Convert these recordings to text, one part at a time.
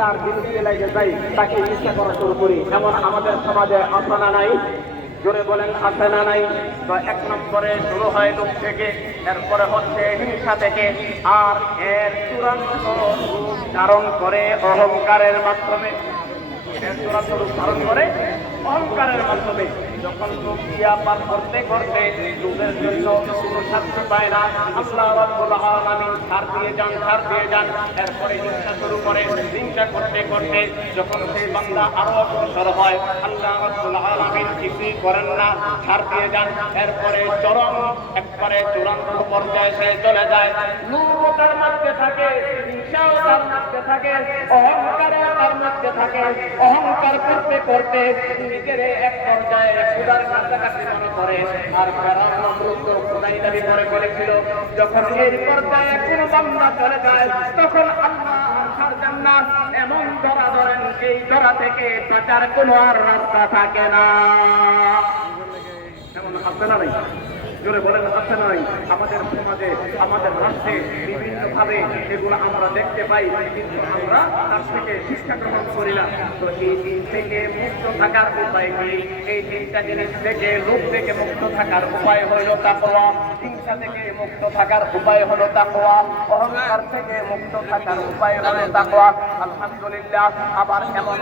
তার বিরুদ্ধে লেগে যাই, তাকে ইচ্ছা করা শুরু করি। যেমন আমাদের সমাজে আসানা নাই, জোরে বলেন আছে না নাই? তো এক নম্বরে শুরু হয় লোক থেকে, এরপরে হচ্ছে হিংসা থেকে, আর এর চূড়ান্ত রূপ ধারণ করে অহংকারের মাধ্যমে। অহংকারের মাধ্যমে যখন লোক ইয়া পার করতে করতে লোকের জন্য কোনো শাস্তি পায় না, আল্লাহ রাব্বুল আলামিন ছাড় দিয়ে যান। এরপরে হিংসা শুরু করে, হিংসা করতে করতে যখন সেই বান্দা আরো অগ্রসর হয়, আল্লাহ রাব্বুল আলামিন কিছুই করেন না, ছাড় দিয়ে যান। এরপরে চরম একবারে চূড়ান্ত পর্যায়ে সে চলে যায়। লোভ তার মধ্যে থাকে, হিংসাও তার মধ্যে থাকে, অহংকারও তার মধ্যে থাকে। অহংকার করতে করতে নিজের এক পর্যায়ে খুদার কাছাকাছি মনে করে। আর ফেরাউন নমরুদ খোদাই দাবি করেছিল। যখন এই পর্যায়ে কোনো বান্দা চলে যায়, তখন আল্লাহ আর জান্নাত এমন ধরা ধরেন, এই ধরা থেকে বাঁচার কোনো আর রাস্তা থাকে না। এমন আছে না নাই? জোরে বলেন আছে না নাই? আমাদের সমাজে, আমাদের রাষ্ট্রে বিভিন্ন ভাবে এগুলো আমরা দেখতে পাই, কিন্তু আমরা তার থেকে শিক্ষা গ্রহণ করি না। তো এই দিন থেকে মুক্ত থাকার উপায় কি? এই তিনটা জিনিস থেকে, লোভ থেকে মুক্ত থাকার উপায় হইল তাকওয়া, হিংসা থেকে মুক্ত থাকার উপায় হলো তাকওয়া, অহংকার থেকে মুক্ত থাকার উপায় হলো তাকওয়া। আলহামদুলিল্লাহ, আবার এমন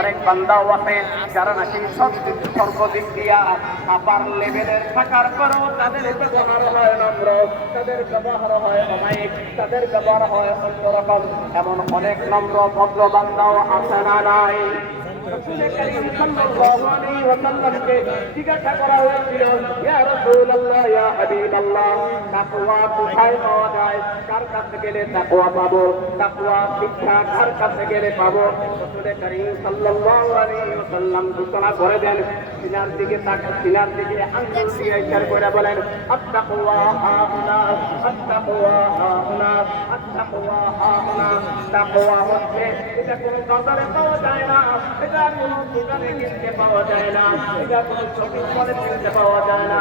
অনেক বান্দাও আছে যারা নাকি সর্বদিক দিয়া আপার লেভেলের থাকার পরেও তাদের ব্যবহার হয় নম্র, তাদের ব্যবহার হয় অমায়িক, তাদের ব্যবহার হয় অন্যরকম। এমন অনেক নম্র ভদ্র বান্দাও আছে না নাই? জিজ্ঞাসা করা হয়েছিল, ইয়া রাসূলুল্লাহ, ইয়া হাবিবাল্লাহ, তাকওয়া কোথায় পাওয়া যায়? কার কাছে গেলে তাকওয়া পাবো? তাকওয়া শিক্ষা কার কাছে গেলে পাবো? রাসূল কারীম সাল্লাল্লাহু আলাইহি ওয়াসাল্লাম ঘোষণা করে দেন, সিনার দিকে আঙ্গুল দিয়ে ইশারা করে বলেন, আত-তাকওয়া হাহুনা, আত-তাকওয়া হাহুনা, আত-তাকওয়া হাহুনা। তাকওয়া হচ্ছে, এটা কোনো বাজারে পাওয়া যায় না, এটা কোনো দোকানে কিনতে পাওয়া যায় না, এটা কোনো শপিং মলে কিনতে পাওয়া যায় না।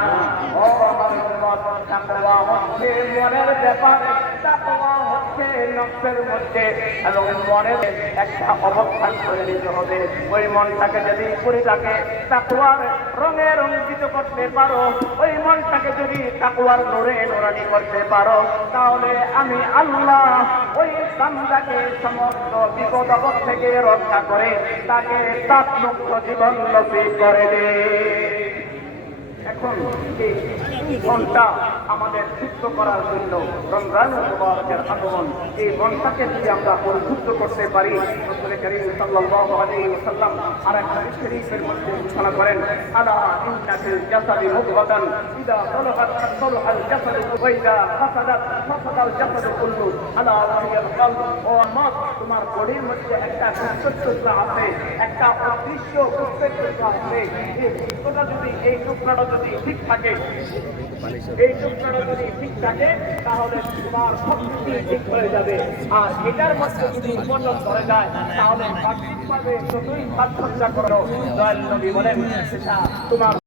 ও আমার উম্মত, তাকওয়া হচ্ছে মনের ব্যাপার, তাকওয়া হচ্ছে নফসের মধ্যে এবং মনের একটা অবস্থান করে নিতে হবে। ওই মনটাকে যদি পরিটাকে তাকওয়ার রঙে রঞ্জিত করতে পারো, ওই মনটাকে যদি তাকওয়ার নূরে নূরানি করতে পারো, তাহলে আমি আল্লাহ ওই বান্দাকে সমস্ত বিপদ আপদ থেকে রক্ষা করে তাকে তাপমুক্ত জীবন নসিব করে দে। এখন এই ঘন্টা আমাদের যুক্ত করার জন্য রমজান মুবারকের আগমন, এই ঘন্টাকে যদি আমরা পরিশুদ্ধ করতে পারি, রাসূল কারীম সাল্লাল্লাহু আলাইহি ওয়াসাল্লাম আর এক হাদিস শরীফের মধ্যে ঘোষণা করেন, আলা ইন্না ফিল জাসাদি মুদগাতান ইদা সালাহাত সালাহাল জাসাদু ওয়া ইদা ফাসাদাত ফাসাদাল জাসাদু কুল্লু আলা ওয়াহিয়াল কলব। ও মত, তোমার বডির মধ্যে একটা সুস্থতা আছে, একটা অদৃশ্য সুস্থতা আছে। এই সুস্থতা যদি, এই টুকরাটা যদি ঠিক থাকে, তাহলে তোমার সবকিছু ঠিক হয়ে যাবে। আর এটার মধ্যে যদি পতন ধরে যায়, তাহলে বাহ্যিকভাবে যতই সাজসজ্জা করো, দয়াল নবী বলেন সেটা তোমার